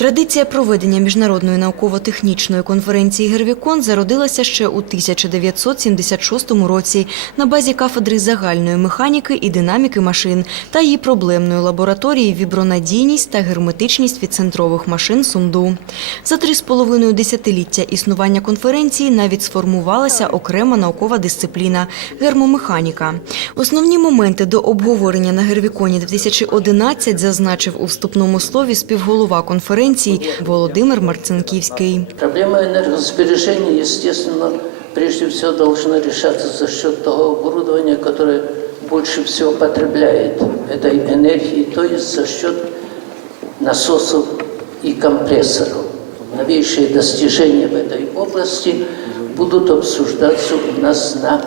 Традиція проведення міжнародної науково-технічної конференції Гервікон зародилася ще у 1976 році на базі кафедри загальної механіки і динаміки машин та її проблемної лабораторії вібронадійність та герметичність відцентрових машин СУМДУ. За три з половиною десятиліття існування конференції навіть сформувалася окрема наукова дисципліна гермомеханіка. Основні моменти до обговорення на Гервіконі 2011 зазначив у вступному слові співголова конференції Володимир Марцинківський. Проблема энергосбережения, естественно, прежде всего должна решаться за счет того оборудования, которое больше всего потребляет этой энергии, то есть за счет насосов и компрессоров. Новейшие достижения в этой области будут обсуждаться у нас на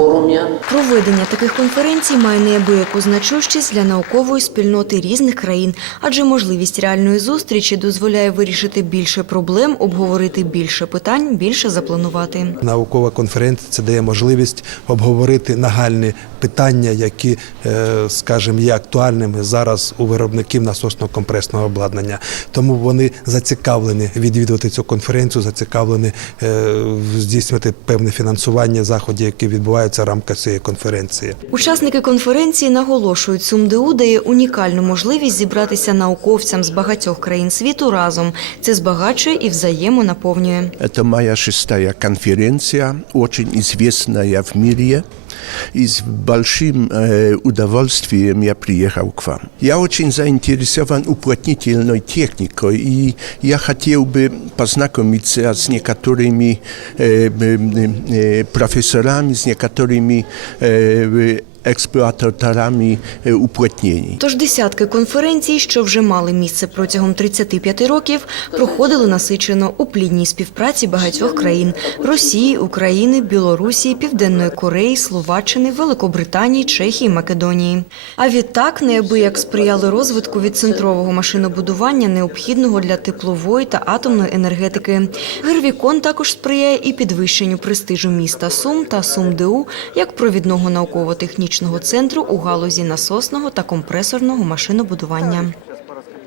форуме Проведення таких конференцій має неабияку значущість для наукової спільноти різних країн, адже можливість реальної зустрічі дозволяє вирішити більше проблем, обговорити більше питань, більше запланувати. Наукова конференція це дає можливість обговорити нагальні питання, які, е, скажімо, є актуальними зараз у виробників насосно-компресного обладнання. Тому вони зацікавлені відвідувати цю конференцію, зацікавлені е, здійснювати певне фінансування заходів, які відбуваються в рамка цієї конференції. Учасники конференції наголошують, СумДУ дає унікальну можливість зібратися науковцям з багатьох країн світу разом. Це збагачує і взаємонаповнює. Це моя шестая конференція, очень известная в мире. И с большим э, удовольствием я приехал к вам. Я очень заинтересован уплотнительной техникой, и я хотел бы познакомиться с некоторыми э, э, э, профессорами, с некоторыми э, эксплуататорами э, уплотнений. Тож десятки конференцій, що вже мали місце протягом 35 років, проходили насичено у плідній співпраці багатьох країн – Росії, України, Білорусі, Південної Кореї, Словаччини, Великобританії, Чехії, Македонії. А відтак неабияк сприяли розвитку відцентрового машинобудування, необхідного для теплової та атомної енергетики. Гервікон також сприяє і підвищенню престижу міста Сум та СумДУ як провідного науково-технічного центру у галузі насосного та компресорного машинобудування.